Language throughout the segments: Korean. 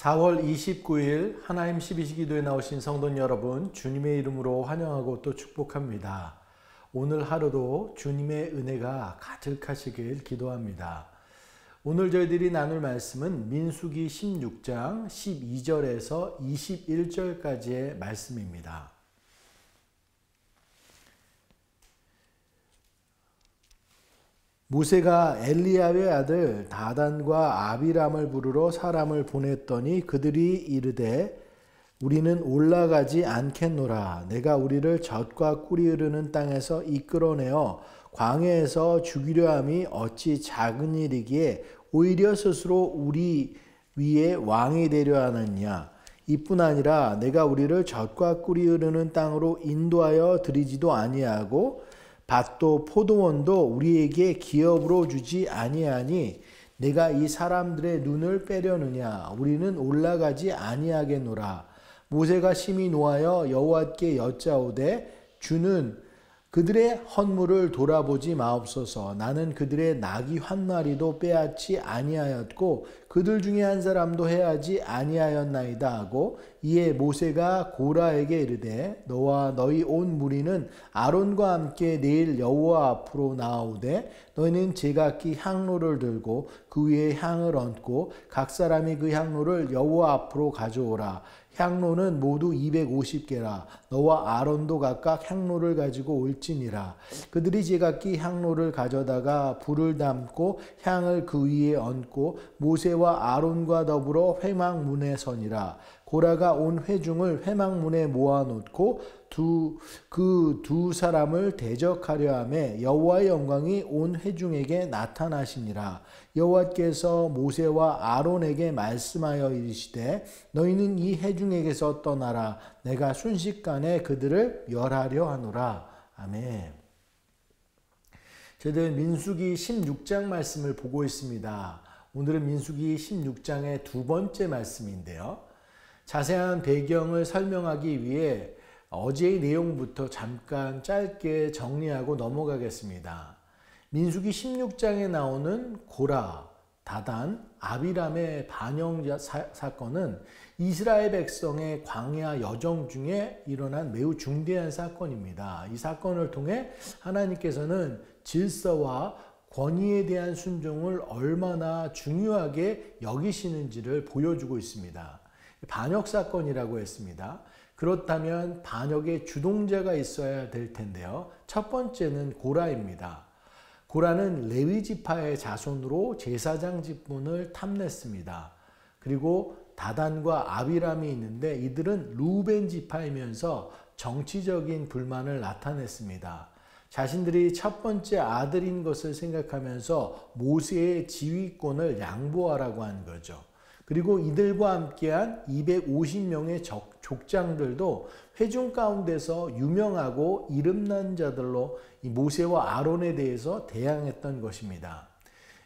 4월 29일 하나님 12시기도에 나오신 성도 여러분, 주님의 이름으로 환영하고 또 축복합니다. 오늘 하루도 주님의 은혜가 가득하시길 기도합니다. 오늘 저희들이 나눌 말씀은 민수기 16장 12절에서 21절까지의 말씀입니다. 모세가 엘리압의 아들 다단과 아비람을 부르러 사람을 보냈더니 그들이 이르되 우리는 올라가지 않겠노라. 내가 우리를 젖과 꿀이 흐르는 땅에서 이끌어내어 광야에서 죽이려 함이 어찌 작은 일이기에 오히려 스스로 우리 위에 왕이 되려 하느냐. 이뿐 아니라 내가 우리를 젖과 꿀이 흐르는 땅으로 인도하여 드리지도 아니하고 밭도 포도원도 우리에게 기업으로 주지 아니하니 내가 이 사람들의 눈을 빼려느냐. 우리는 올라가지 아니하겠노라. 모세가 심히 노하여 여호와께 여짜오되 주는 그들의 헌물을 돌아보지 마옵소서. 나는 그들의 나귀 한 마리도 빼앗지 아니하였고 그들 중에 한 사람도 해하지 아니하였나이다 하고, 이에 모세가 고라에게 이르되 너와 너희 온 무리는 아론과 함께 내일 여호와 앞으로 나아오되 너희는 제각기 향로를 들고 그 위에 향을 얹고 각 사람이 그 향로를 여호와 앞으로 가져오라. 향로는 모두 250개라. 너와 아론도 각각 향로를 가지고 올지니라. 그들이 제각기 향로를 가져다가 불을 담고 향을 그 위에 얹고 모세와 아론과 더불어 회막문에 서니라. 고라가 온 회중을 회막문에 모아놓고 그 두 사람을 대적하려 하며 여호와의 영광이 온 회중에게 나타나시니라. 여호와께서 모세와 아론에게 말씀하여 이르시되 너희는 이 회중에게서 떠나라. 내가 순식간에 그들을 멸하려 하노라. 아멘. 저희들 민수기 16장 말씀을 보고 있습니다. 오늘은 민수기 16장의 두 번째 말씀인데요. 자세한 배경을 설명하기 위해 어제의 내용부터 잠깐 짧게 정리하고 넘어가겠습니다. 민수기 16장에 나오는 고라, 다단, 아비람의 반영 사건은 이스라엘 백성의 광야 여정 중에 일어난 매우 중대한 사건입니다. 이 사건을 통해 하나님께서는 질서와 권위에 대한 순종을 얼마나 중요하게 여기시는지를 보여주고 있습니다. 반역 사건이라고 했습니다. 그렇다면 반역의 주동자가 있어야 될 텐데요. 첫 번째는 고라입니다. 고라는 레위 지파의 자손으로 제사장 직분을 탐냈습니다. 그리고 다단과 아비람이 있는데 이들은 루벤 지파이면서 정치적인 불만을 나타냈습니다. 자신들이 첫 번째 아들인 것을 생각하면서 모세의 지휘권을 양보하라고 한 거죠. 그리고 이들과 함께한 250명의 족장들도 회중 가운데서 유명하고 이름난 자들로 모세와 아론에 대해서 대항했던 것입니다.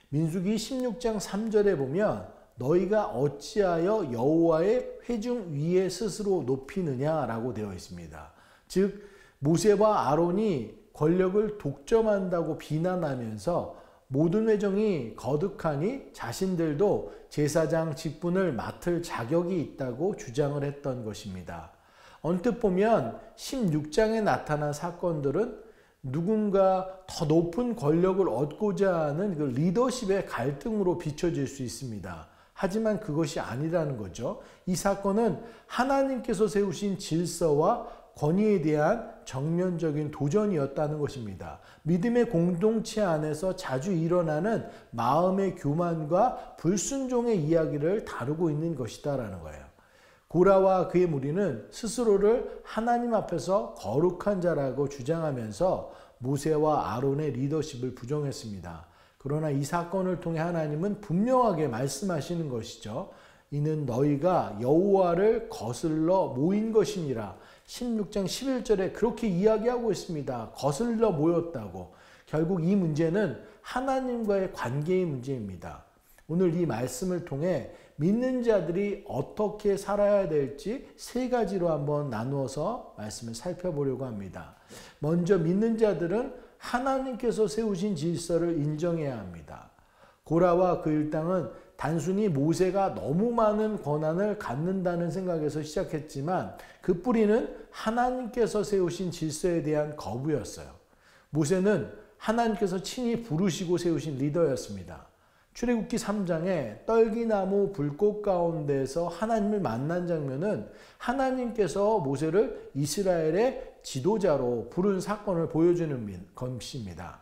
민수기 16장 3절에 보면 너희가 어찌하여 여호와의 회중 위에 스스로 높이느냐라고 되어 있습니다. 즉 모세와 아론이 권력을 독점한다고 비난하면서 모든 회중이 거듭하니 자신들도 제사장 직분을 맡을 자격이 있다고 주장을 했던 것입니다. 언뜻 보면 16장에 나타난 사건들은 누군가 더 높은 권력을 얻고자 하는 그 리더십의 갈등으로 비춰질 수 있습니다. 하지만 그것이 아니라는 거죠. 이 사건은 하나님께서 세우신 질서와 권위에 대한 정면적인 도전이었다는 것입니다. 믿음의 공동체 안에서 자주 일어나는 마음의 교만과 불순종의 이야기를 다루고 있는 것이다라는 거예요. 고라와 그의 무리는 스스로를 하나님 앞에서 거룩한 자라고 주장하면서 모세와 아론의 리더십을 부정했습니다. 그러나 이 사건을 통해 하나님은 분명하게 말씀하시는 것이죠. 이는 너희가 여호와를 거슬러 모인 것이니라. 16장 11절에 그렇게 이야기하고 있습니다. 거슬러 모였다고. 결국 이 문제는 하나님과의 관계의 문제입니다. 오늘 이 말씀을 통해 믿는 자들이 어떻게 살아야 될지 세 가지로 한번 나누어서 말씀을 살펴보려고 합니다. 먼저 믿는 자들은 하나님께서 세우신 질서를 인정해야 합니다. 고라와 그 일당은 단순히 모세가 너무 많은 권한을 갖는다는 생각에서 시작했지만 그 뿌리는 하나님께서 세우신 질서에 대한 거부였어요. 모세는 하나님께서 친히 부르시고 세우신 리더였습니다. 출애굽기 3장에 떨기나무 불꽃 가운데서 하나님을 만난 장면은 하나님께서 모세를 이스라엘의 지도자로 부른 사건을 보여주는 것입니다.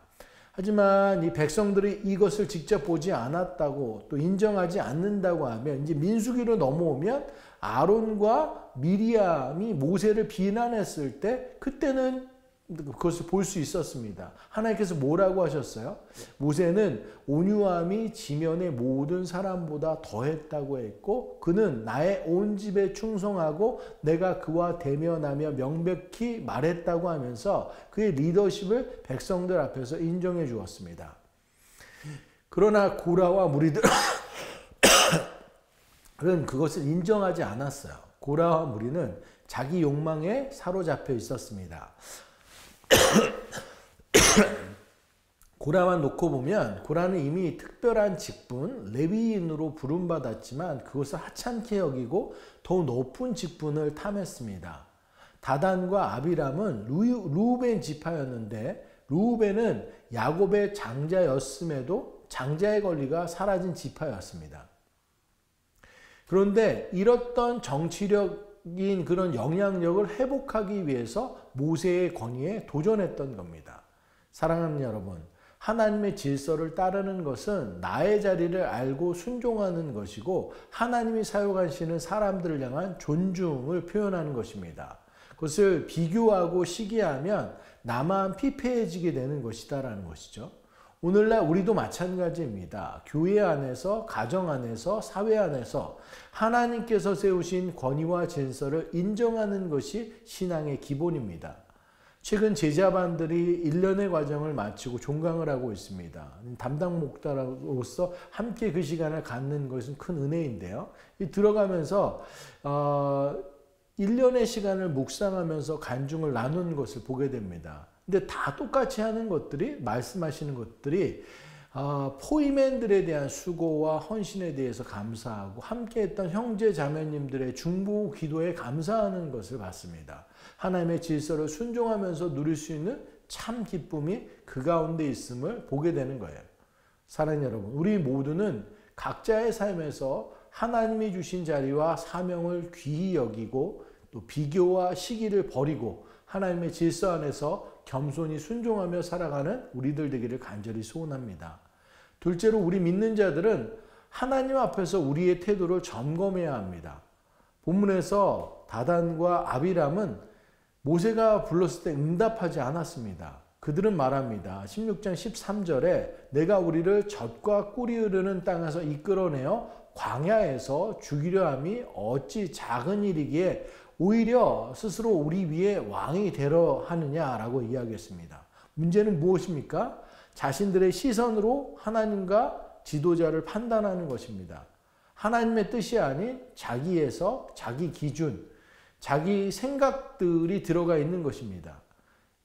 하지만 이 백성들이 이것을 직접 보지 않았다고 또 인정하지 않는다고 하면 이제 민수기로 넘어오면 아론과 미리암이 모세를 비난했을 때 그때는 그것을 볼 수 있었습니다. 하나님께서 뭐라고 하셨어요? 모세는 온유함이 지면의 모든 사람보다 더했다고 했고 그는 나의 온 집에 충성하고 내가 그와 대면하며 명백히 말했다고 하면서 그의 리더십을 백성들 앞에서 인정해 주었습니다. 그러나 고라와 무리들은 그것을 인정하지 않았어요. 고라와 무리는 자기 욕망에 사로잡혀 있었습니다. 고라만 놓고 보면 고라는 이미 특별한 직분 레위인으로 부름받았지만 그것을 하찮게 여기고 더 높은 직분을 탐했습니다. 다단과 아비람은 르우벤 지파였는데 르우벤은 야곱의 장자였음에도 장자의 권리가 사라진 지파였습니다. 그런데 잃었던 정치력인 그런 영향력을 회복하기 위해서 모세의 권위에 도전했던 겁니다. 사랑하는 여러분, 하나님의 질서를 따르는 것은 나의 자리를 알고 순종하는 것이고 하나님이 사용하시는 사람들을 향한 존중을 표현하는 것입니다. 그것을 비교하고 시기하면 나만 피폐해지게 되는 것이다라는 것이죠. 오늘날 우리도 마찬가지입니다. 교회 안에서, 가정 안에서, 사회 안에서 하나님께서 세우신 권위와 질서를 인정하는 것이 신앙의 기본입니다. 최근 제자반들이 1년의 과정을 마치고 종강을 하고 있습니다. 담당 목사로서 함께 그 시간을 갖는 것은 큰 은혜인데요. 들어가면서 1년의 시간을 묵상하면서 간증을 나누는 것을 보게 됩니다. 근데 다 똑같이 하는 것들이 말씀하시는 것들이 포이맨들에 대한 수고와 헌신에 대해서 감사하고 함께했던 형제 자매님들의 중보 기도에 감사하는 것을 봤습니다. 하나님의 질서를 순종하면서 누릴 수 있는 참 기쁨이 그 가운데 있음을 보게 되는 거예요. 사랑하는 여러분, 우리 모두는 각자의 삶에서 하나님이 주신 자리와 사명을 귀히 여기고 또 비교와 시기를 버리고 하나님의 질서 안에서 겸손히 순종하며 살아가는 우리들 되기를 간절히 소원합니다. 둘째로 우리 믿는 자들은 하나님 앞에서 우리의 태도를 점검해야 합니다. 본문에서 다단과 아비람은 모세가 불렀을 때 응답하지 않았습니다. 그들은 말합니다. 16장 13절에 내가 우리를 젖과 꿀이 흐르는 땅에서 이끌어내어 광야에서 죽이려 함이 어찌 작은 일이기에 오히려 스스로 우리 위에 왕이 되려 하느냐라고 이야기했습니다. 문제는 무엇입니까? 자신들의 시선으로 하나님과 지도자를 판단하는 것입니다. 하나님의 뜻이 아닌 자기에서 자기 기준, 자기 생각들이 들어가 있는 것입니다.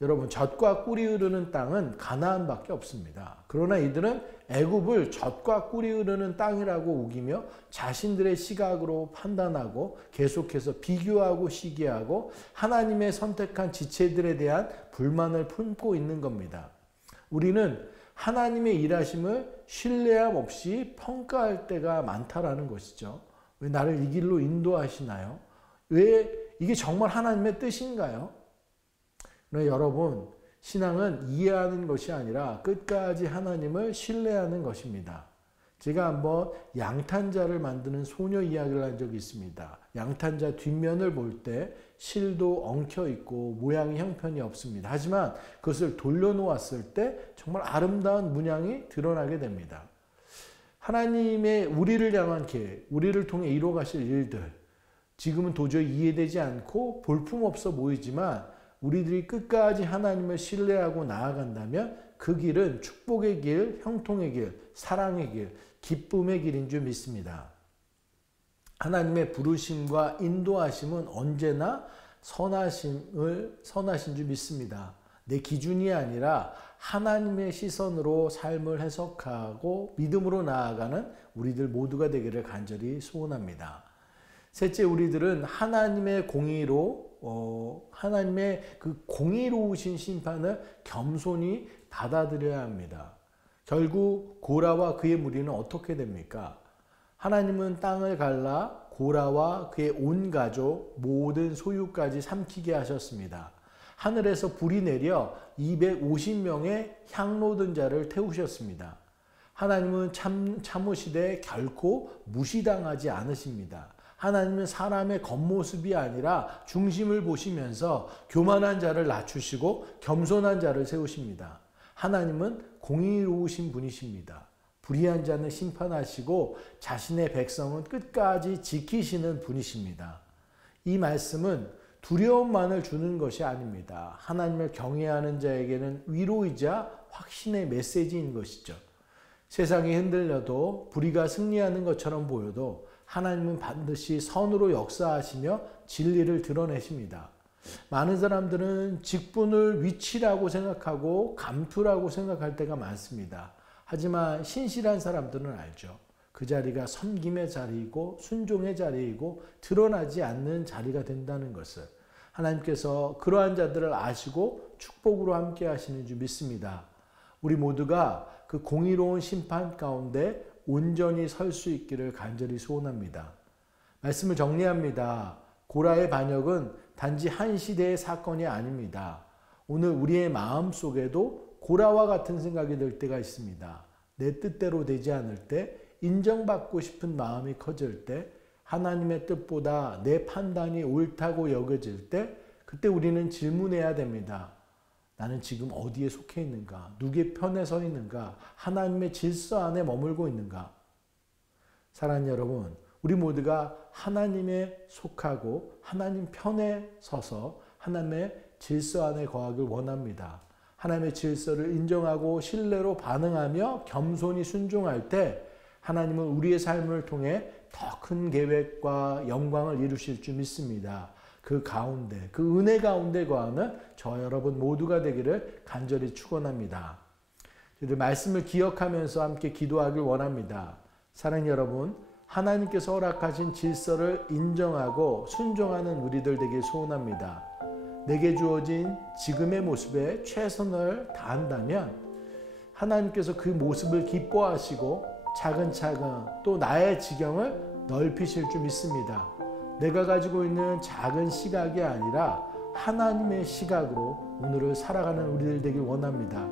여러분, 젖과 꿀이 흐르는 땅은 가나안밖에 없습니다. 그러나 이들은 애굽을 젖과 꿀이 흐르는 땅이라고 우기며 자신들의 시각으로 판단하고 계속해서 비교하고 시기하고 하나님의 선택한 지체들에 대한 불만을 품고 있는 겁니다. 우리는 하나님의 일하심을 신뢰함 없이 평가할 때가 많다라는 것이죠. 왜 나를 이 길로 인도하시나요? 왜 이게 정말 하나님의 뜻인가요? 여러분, 신앙은 이해하는 것이 아니라 끝까지 하나님을 신뢰하는 것입니다. 제가 한번 양탄자를 만드는 소녀 이야기를 한 적이 있습니다. 양탄자 뒷면을 볼 때 실도 엉켜 있고 모양이 형편이 없습니다. 하지만 그것을 돌려놓았을 때 정말 아름다운 문양이 드러나게 됩니다. 하나님의 우리를 향한 계획, 우리를 통해 이루어가실 일들, 지금은 도저히 이해되지 않고 볼품없어 보이지만 우리들이 끝까지 하나님을 신뢰하고 나아간다면 그 길은 축복의 길, 형통의 길, 사랑의 길, 기쁨의 길인 줄 믿습니다. 하나님의 부르심과 인도하심은 언제나 선하신 줄 믿습니다. 내 기준이 아니라 하나님의 시선으로 삶을 해석하고 믿음으로 나아가는 우리들 모두가 되기를 간절히 소원합니다. 셋째, 우리들은 하나님의 공의로 하나님의 그 공의로우신 심판을 겸손히 받아들여야 합니다. 결국 고라와 그의 무리는 어떻게 됩니까? 하나님은 땅을 갈라 고라와 그의 온 가족 모든 소유까지 삼키게 하셨습니다. 하늘에서 불이 내려 250명의 향로든 자를 태우셨습니다. 하나님은 참으시되 결코 무시당하지 않으십니다. 하나님은 사람의 겉모습이 아니라 중심을 보시면서 교만한 자를 낮추시고 겸손한 자를 세우십니다. 하나님은 공의로우신 분이십니다. 불의한 자는 심판하시고 자신의 백성은 끝까지 지키시는 분이십니다. 이 말씀은 두려움만을 주는 것이 아닙니다. 하나님을 경외하는 자에게는 위로이자 확신의 메시지인 것이죠. 세상이 흔들려도 불의가 승리하는 것처럼 보여도 하나님은 반드시 선으로 역사하시며 진리를 드러내십니다. 많은 사람들은 직분을 위치라고 생각하고 감투라고 생각할 때가 많습니다. 하지만 신실한 사람들은 알죠. 그 자리가 섬김의 자리이고 순종의 자리이고 드러나지 않는 자리가 된다는 것을 하나님께서 그러한 자들을 아시고 축복으로 함께 하시는 줄 믿습니다. 우리 모두가 그 공의로운 심판 가운데 온전히 설 수 있기를 간절히 소원합니다. 말씀을 정리합니다. 고라의 반역은 단지 한 시대의 사건이 아닙니다. 오늘 우리의 마음 속에도 고라와 같은 생각이 들 때가 있습니다. 내 뜻대로 되지 않을 때, 인정받고 싶은 마음이 커질 때, 하나님의 뜻보다 내 판단이 옳다고 여겨질 때, 그때 우리는 질문해야 됩니다. 나는 지금 어디에 속해 있는가? 누구의 편에 서 있는가? 하나님의 질서 안에 머물고 있는가? 사랑하는 여러분, 우리 모두가 하나님에 속하고 하나님 편에 서서 하나님의 질서 안에 거하길 원합니다. 하나님의 질서를 인정하고 신뢰로 반응하며 겸손히 순종할 때 하나님은 우리의 삶을 통해 더 큰 계획과 영광을 이루실 줄 믿습니다. 그 가운데, 그 은혜 가운데 거하는 저와 여러분 모두가 되기를 간절히 축원합니다. 저희들 말씀을 기억하면서 함께 기도하길 원합니다. 사랑하는 여러분, 하나님께서 허락하신 질서를 인정하고 순종하는 우리들 되길 소원합니다. 내게 주어진 지금의 모습에 최선을 다한다면 하나님께서 그 모습을 기뻐하시고 차근차근 또 나의 지경을 넓히실 줄 믿습니다. 내가 가지고 있는 작은 시각이 아니라 하나님의 시각으로 오늘을 살아가는 우리들 되길 원합니다.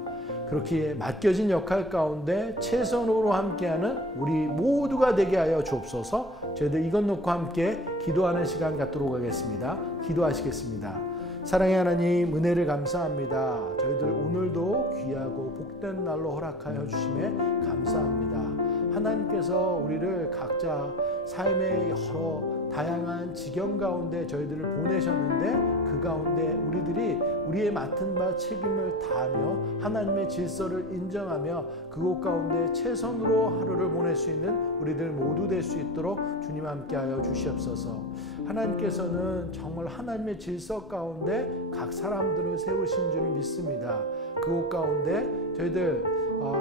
그렇게 맡겨진 역할 가운데 최선으로 함께하는 우리 모두가 되게 하여 주옵소서. 저희들 이것 놓고 함께 기도하는 시간 갖도록 하겠습니다. 기도하시겠습니다. 사랑의 하나님, 은혜를 감사합니다. 저희들 오늘도 귀하고 복된 날로 허락하여 주심에 감사합니다. 하나님께서 우리를 각자 삶의 여러 다양한 지경 가운데 저희들을 보내셨는데 그 가운데 우리들이 우리의 맡은 바 책임을 다하며 하나님의 질서를 인정하며 그곳 가운데 최선으로 하루를 보낼 수 있는 우리들 모두 될 수 있도록 주님 함께하여 주시옵소서. 하나님께서는 정말 하나님의 질서 가운데 각 사람들을 세우신 줄 믿습니다. 그곳 가운데 저희들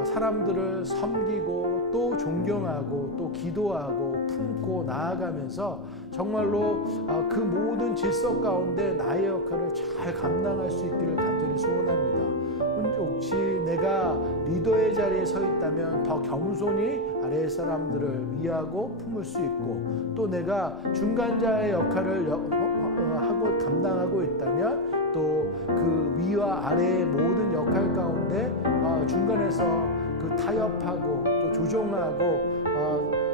사람들을 섬기고 또 존경하고 또 기도하고 품고 나아가면서 정말로 그 모든 질서 가운데 나의 역할을 잘 감당할 수 있기를 간절히 소원합니다. 혹시 내가 리더의 자리에 서 있다면 더 겸손히 아래의 사람들을 위하고 품을 수 있고 또 내가 중간자의 역할을 하고 감당하고 있다면 또 그 위와 아래의 모든 역할 가운데 중간에서 그 타협하고 또 조종하고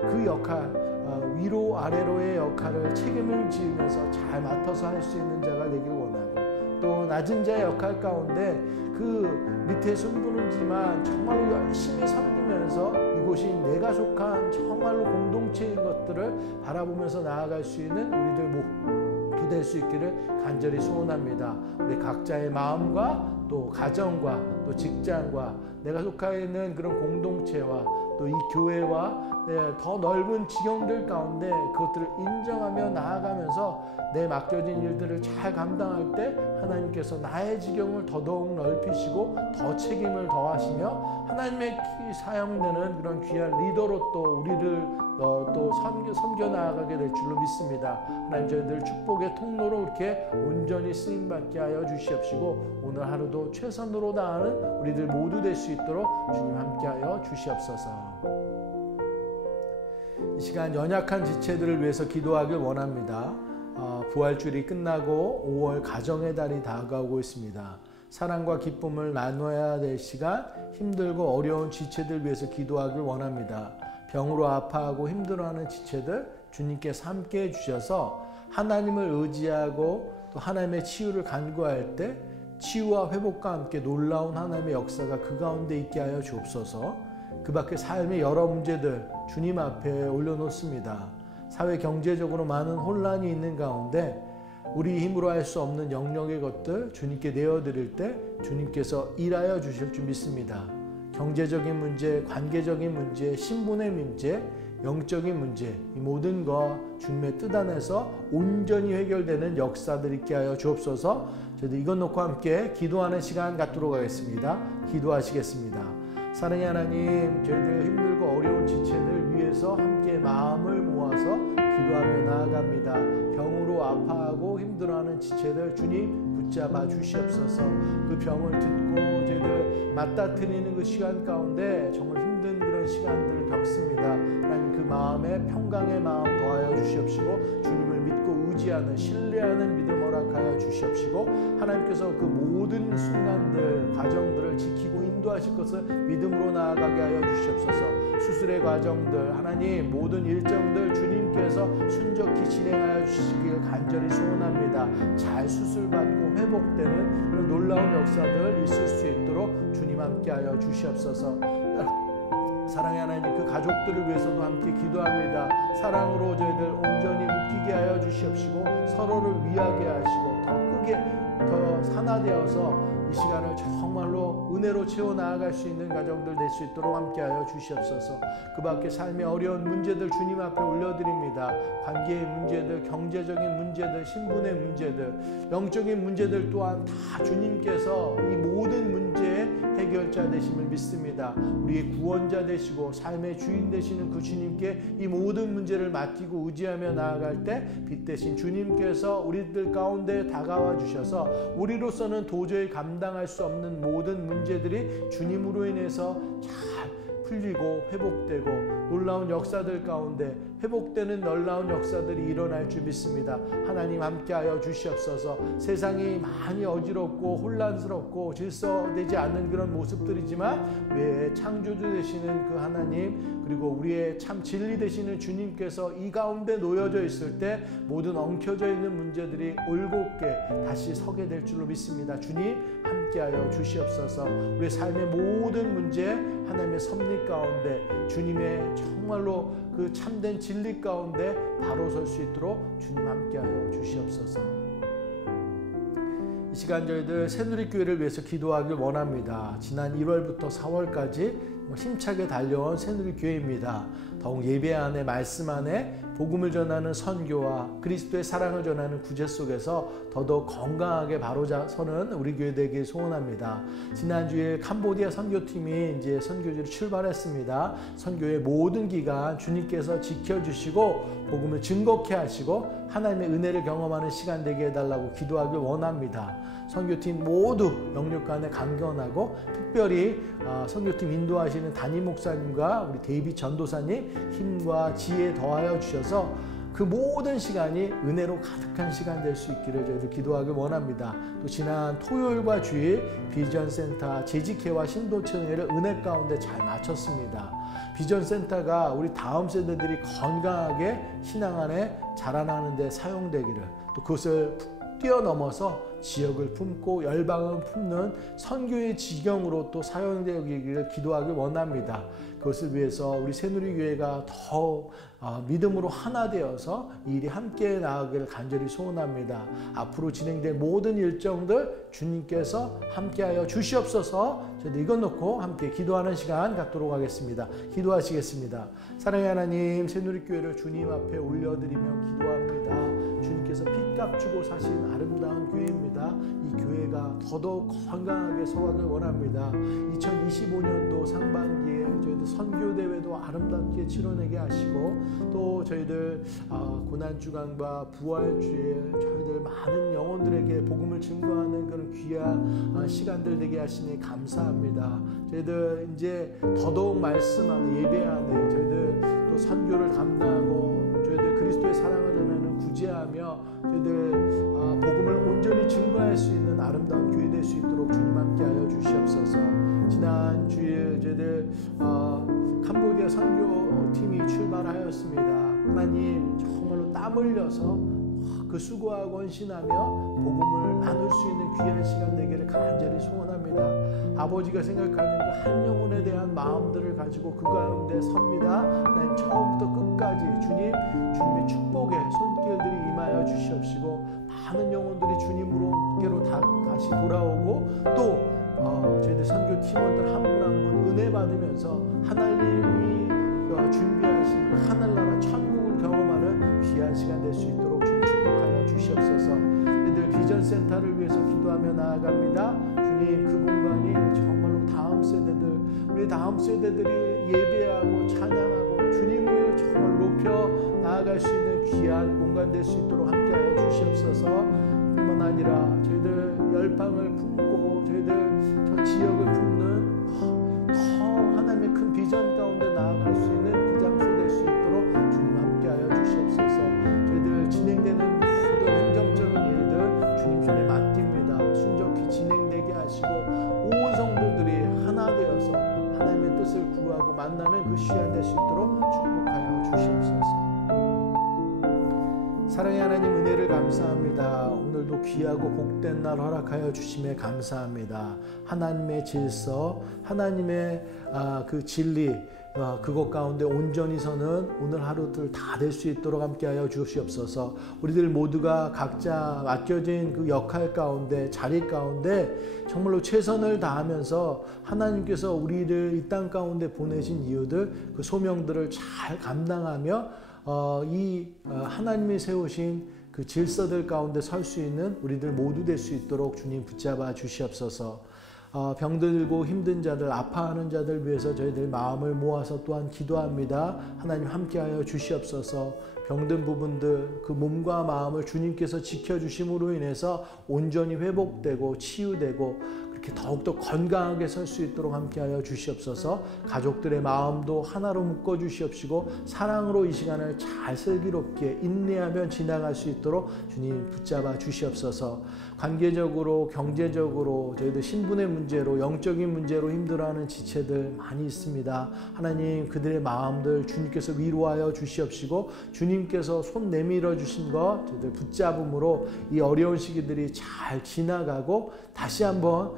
그 역할 위로 아래로의 역할을 책임을 지으면서 잘 맡아서 할 수 있는 자가 되길 원하고 또 낮은 자의 역할 가운데 그 밑에 승부는지만 정말로 열심히 섬기면서 이곳이 내가 속한 정말로 공동체인 것들을 바라보면서 나아갈 수 있는 우리들 모두 될 수 있기를 간절히 소원합니다. 우리 각자의 마음과 또 가정과 또 직장과 내가 속해 있는 그런 공동체와 또 이 교회와 더 넓은 지경들 가운데 그것들을 인정하며 나아가면서 내 맡겨진 일들을 잘 감당할 때 하나님께서 나의 지경을 더더욱 넓히시고 더 책임을 더하시며 하나님의 사용되는 그런 귀한 리더로 또 우리를 또 섬겨 나아가게 될 줄로 믿습니다. 하나님, 저희들 축복의 통로로 이렇게 온전히 쓰임받게 하여 주시옵시고 오늘 하루도 최선으로 다하는 우리들 모두 될 수 있도록 주님 함께하여 주시옵소서. 이 시간 연약한 지체들을 위해서 기도하길 원합니다. 부활주일이 끝나고 5월 가정의 달이 다가오고 있습니다. 사랑과 기쁨을 나눠야 될 시간, 힘들고 어려운 지체들 위해서 기도하길 원합니다. 병으로 아파하고 힘들어하는 지체들 주님께서 함께 해주셔서 하나님을 의지하고 또 하나님의 치유를 간구할 때 치유와 회복과 함께 놀라운 하나님의 역사가 그 가운데 있게 하여 주옵소서. 그 밖에 삶의 여러 문제들 주님 앞에 올려놓습니다. 사회 경제적으로 많은 혼란이 있는 가운데 우리 힘으로 할 수 없는 영역의 것들 주님께 내어드릴 때 주님께서 일하여 주실 줄 믿습니다. 경제적인 문제, 관계적인 문제, 신분의 문제, 영적인 문제, 이 모든 것 주님의 뜻 안에서 온전히 해결되는 역사들 있게 하여 주옵소서. 저희도 이것 놓고 함께 기도하는 시간 갖도록 하겠습니다. 기도하시겠습니다. 사랑의 하나님, 저희들 힘들고 어려운 지체들 위해서 함께 마음을 모아서 기도하며 나아갑니다. 병으로 아파하고 힘들어하는 지체들 주님 붙잡아 주시옵소서. 그 병을 듣고 저희들 맞닥뜨리는 그 시간 가운데 정말 힘든 그런 시간들을 겪습니다. 하나님, 그 마음에 평강의 마음 더하여 주시옵시고 주님을 믿고 의지하는 신뢰하는 믿음 허락하여 주시옵시고 하나님께서 그 모든 순간들 과정들을 지키고 인도하실 것을 믿음으로 나아가게 하여 주시옵소서. 수술의 과정들 하나님 모든 일정들 주님께서 순적히 진행하여 주시길 간절히 소원합니다. 잘 수술받고 회복되는 그런 놀라운 역사들 있을 수 있도록 주님 함께하여 주시옵소서. 사랑의 하나님, 그 가족들을 위해서도 함께 기도합니다. 사랑으로 저희들 온전히 묶이게 하여 주시옵시고 서로를 위하게 하시고 더 크게 더 산화되어서 이 시간을 정말로 은혜로 채워 나아갈 수 있는 가정들 될 수 있도록 함께하여 주시옵소서. 그 밖에 삶의 어려운 문제들 주님 앞에 올려드립니다. 관계의 문제들, 경제적인 문제들, 신분의 문제들, 영적인 문제들 또한 다 주님께서 이 모든 문제의 해결자 되심을 믿습니다. 우리의 구원자 되시고 삶의 주인 되시는 그 주님께 이 모든 문제를 맡기고 의지하며 나아갈 때 빛 대신 주님께서 우리들 가운데 다가와 주셔서 우리로서는 도저히 감당할 수 없는 모든 문제들이 주님으로 인해서 잘 풀리고 회복되고 놀라운 역사들 가운데 회복되는 놀라운 역사들이 일어날 줄 믿습니다. 하나님 함께하여 주시옵소서. 세상이 많이 어지럽고 혼란스럽고 질서되지 않는 그런 모습들이지만 왜 창조주 되시는 그 하나님 그리고 우리의 참 진리 되시는 주님께서 이 가운데 놓여져 있을 때 모든 엉켜져 있는 문제들이 올곧게 다시 서게 될 줄로 믿습니다. 주님 함께하여 주시옵소서. 우리의 삶의 모든 문제 하나님의 섭리 가운데 주님의 정말로 그 참된 진리 가운데 바로 설 수 있도록 주님 함께하여 주시옵소서. 이 시간 저희들 새누리교회를 위해서 기도하길 원합니다. 지난 1월부터 4월까지 힘차게 달려온 새누리교회입니다. 더욱 예배 안에 말씀 안에 복음을 전하는 선교와 그리스도의 사랑을 전하는 구제 속에서 더더욱 건강하게 바로서는 우리 교회 되길 소원합니다. 지난주에 캄보디아 선교팀이 이제 선교지로 출발했습니다. 선교의 모든 기간 주님께서 지켜주시고 복음을 증거케 하시고 하나님의 은혜를 경험하는 시간 되게 해달라고 기도하길 원합니다. 선교팀 모두 영육간에 강건하고 특별히 선교팀 인도하시는 담임 목사님과 우리 데이비 전도사님 힘과 지혜 더하여 주셔서 그 모든 시간이 은혜로 가득한 시간 될 수 있기를 저희들 기도하길 원합니다. 또 지난 토요일과 주일 비전센터 재직회와 신도체 은혜를 은혜 가운데 잘 마쳤습니다. 비전센터가 우리 다음 세대들이 건강하게 신앙 안에 자라나는 데 사용되기를 또 그것을 뛰어넘어서 지역을 품고 열방을 품는 선교의 지경으로 또 사용되기를 기도하길 원합니다. 그것을 위해서 우리 새누리교회가 더 믿음으로 하나 되어서 이 일이 함께 나아가기를 간절히 소원합니다. 앞으로 진행될 모든 일정들 주님께서 함께하여 주시옵소서. 저희도 이것 놓고 함께 기도하는 시간 갖도록 하겠습니다. 기도하시겠습니다. 사랑의 하나님, 새누리교회를 주님 앞에 올려드리며 기도합니다. 주님께서 핏값 주고 사신 아름다운 교회입니다. 이 교회가 더더욱 건강하게 서가길 원합니다. 2025년도 상반기에 저희들 선교대회도 아름답게 치러내게 하시고 또 저희들 고난주간과 부활주에 저희들 많은 영혼들에게 복음을 증거하는 그런 귀한 시간들 되게 하시니 감사합니다. 저희들 이제 더더욱 말씀 안에 예배 안에 저희들 또 선교를 감당하고 저희들 그리스도의 사랑을 전하는 구제하며 저희들 복음을 온전히 증거할 수 있는 아름다운 교회 될 수 있도록 주님 함께하여 주시옵소서. 지난 주일 저희들 캄보디아 선교팀이 출발하였습니다. 하나님 정말로 땀 흘려서 그 수고하고 헌신하며 복음을 나눌 수 있는 귀한 시간 되기를 간절히 소원합니다. 아버지가 생각하는 그 한 영혼에 대한 마음들을 가지고 그 가운데 섭니다. 하나님 처음부터 끝까지 주님의 축복의 손길들이 임하여 주시옵시고 많은 영혼들이 주님으로께로 다시 돌아오고 또 저희들 선교 팀원들 한 분 한 분 은혜 받으면서 하나님이 준비하신 하늘나라 천국을 경험하는 귀한 시간 될 수 있도록 주님 축복하여 주시옵소서. 저희들 비전센터를 위해서 기도하며 나아갑니다. 주님 그 공간이 정말로 우리 다음 세대들이 예배하고 찬양하고 주님을 정말 높여 나아갈 수 있는 귀한 공간 될 수 있도록 함께하여 주시옵소서. 뿐만 아니라 저희들 열방을 품고 저희들 저 지역을 품는 더 하나님의 큰 비전 가운데 나아갈 수 있는 그 장소 될 수 있도록 주님 함께하여 주시옵소서. 저희들 진행되는 모든 행정적인 일들 주님 손에 맡깁니다. 순적히 진행되게 하시고 온 성도들이 하나 되어서 하나님의 뜻을 구하고 만나는 그 시간 될 수 있도록 축복하여 주시옵소서. 사랑의 하나님 은혜를 감사합니다. 오늘도 귀하고 복된 날 허락하여 주심에 감사합니다. 하나님의 질서, 하나님의 그 진리 그것 가운데 온전히 서는 오늘 하루들 다 될 수 있도록 함께하여 주시옵소서. 우리들 모두가 각자 맡겨진 그 역할 가운데 자리 가운데 정말로 최선을 다하면서 하나님께서 우리를 이 땅 가운데 보내신 이유들 그 소명들을 잘 감당하며 하나님이 세우신 그 질서들 가운데 설 수 있는 우리들 모두 될 수 있도록 주님 붙잡아 주시옵소서. 병들고 힘든 자들, 아파하는 자들 위해서 저희들 마음을 모아서 또한 기도합니다. 하나님 함께하여 주시옵소서. 병든 부분들 그 몸과 마음을 주님께서 지켜주심으로 인해서 온전히 회복되고 치유되고 그렇게 더욱더 건강하게 설 수 있도록 함께하여 주시옵소서. 가족들의 마음도 하나로 묶어 주시옵시고 사랑으로 이 시간을 잘 슬기롭게 인내하며 지나갈 수 있도록 주님 붙잡아 주시옵소서. 관계적으로 경제적으로 저희들 신분의 문제로 영적인 문제로 힘들어하는 지체들 많이 있습니다. 하나님 그들의 마음들 주님께서 위로하여 주시옵시고 주님께서 손 내밀어 주신 것 저희들 붙잡음으로 이 어려운 시기들이 잘 지나가고 다시 한번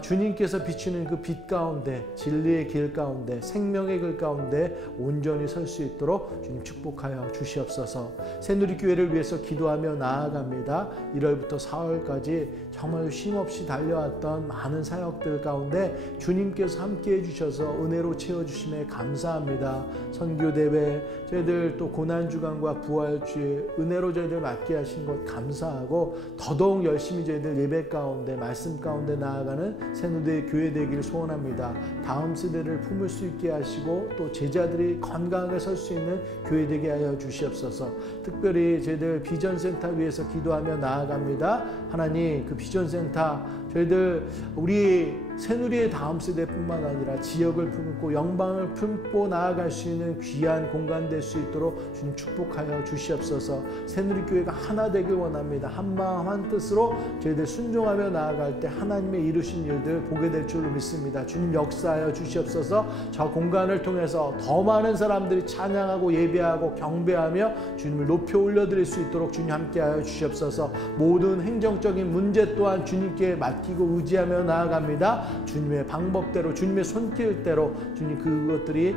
주님께서 비추는 그 빛 가운데 진리의 길 가운데 생명의 길 가운데 온전히 설 수 있도록 주님 축복하여 주시옵소서. 새누리교회를 위해서 기도하며 나아갑니다. 1월부터 4월까지 정말 쉼없이 달려왔던 많은 사역들 가운데 주님께서 함께해 주셔서 은혜로 채워주심에 감사합니다. 선교대회 저희들 또 고난주간과 부활주에 은혜로 저희들 맡게 하신 것 감사하고 더더욱 열심히 저희들 예배 가운데 말씀 가운데 나아가는 새누리교회 교회 되기를 소원합니다. 다음 세대를 품을 수 있게 하시고 또 제자들이 건강하게 설 수 있는 교회 되게 하여 주시옵소서. 특별히 저희들 비전센터 위해서 기도하며 나아갑니다. 하나님 그 비전센터 저희들 우리 새누리의 다음 세대뿐만 아니라 지역을 품고 영광을 품고 나아갈 수 있는 귀한 공간 될 수 있도록 주님 축복하여 주시옵소서. 새누리교회가 하나 되길 원합니다. 한마음 한뜻으로 저희들 순종하며 나아갈 때 하나님의 이루신 일들 보게 될 줄로 믿습니다. 주님 역사하여 주시옵소서. 저 공간을 통해서 더 많은 사람들이 찬양하고 예배하고 경배하며 주님을 높여 올려드릴 수 있도록 주님 함께하여 주시옵소서. 모든 행정적인 문제 또한 주님께 맡기고 의지하며 나아갑니다. 주님의 방법대로 주님의 손길대로 주님 그것들이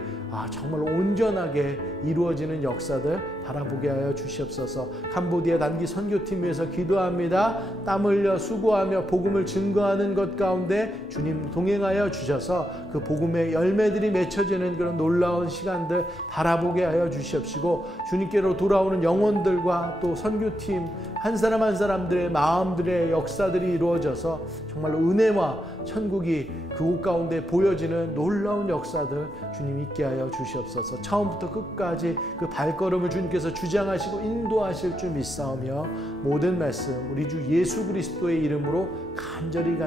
정말 온전하게 이루어지는 역사들 바라보게 하여 주시옵소서. 캄보디아 단기 선교팀 위해서 기도합니다. 땀 흘려 수고하며 복음을 증거하는 것 가운데 주님 동행하여 주셔서 그 복음의 열매들이 맺혀지는 그런 놀라운 시간들 바라보게 하여 주시옵시고, 주님께로 돌아오는 영혼들과 또 선교팀 한 사람 한 사람들의 마음들의 역사들이 이루어져서 정말로 은혜와 천국이 그곳 가운데 보여지는 놀라운 역사들 주님 있게 하여 주시옵소서. 처음부터 끝까지 그 발걸음을 주님께서 주장하시고 인도하실 줄 믿사오며 모든 말씀 우리 주 예수 그리스도의 이름으로 간절히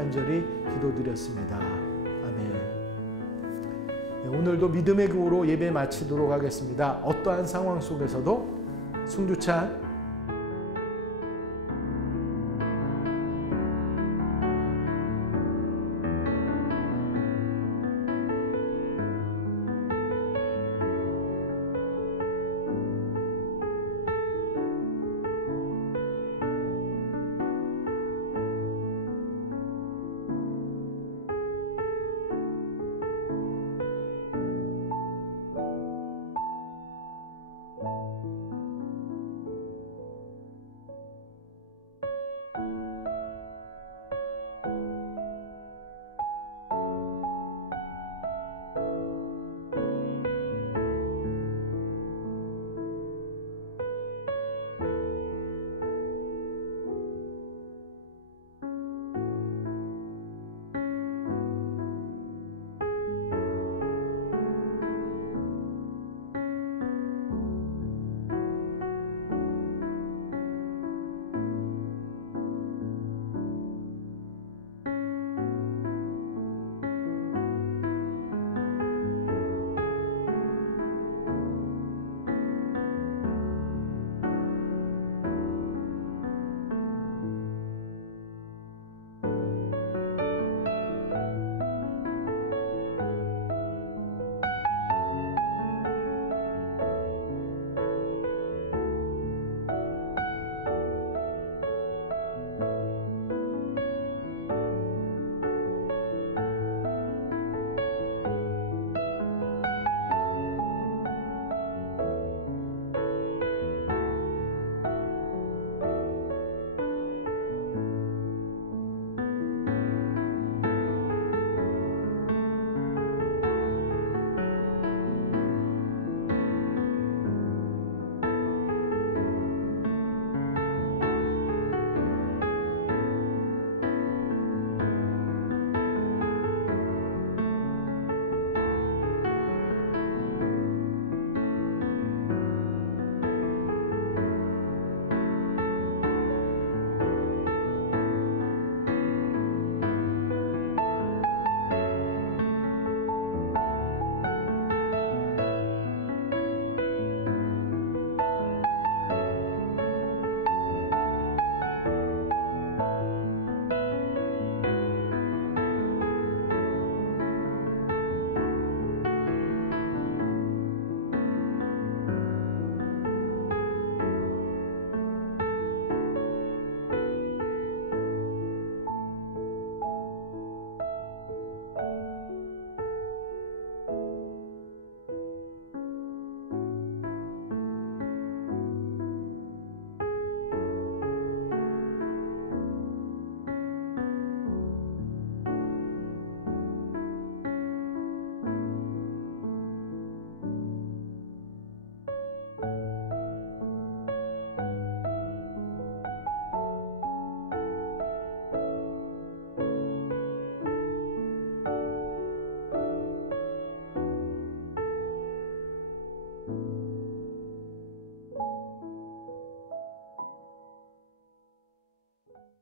기도드렸습니다. 아멘. 네, 오늘도 믿음의 구호로 예배 마치도록 하겠습니다. 어떠한 상황 속에서도 승주찬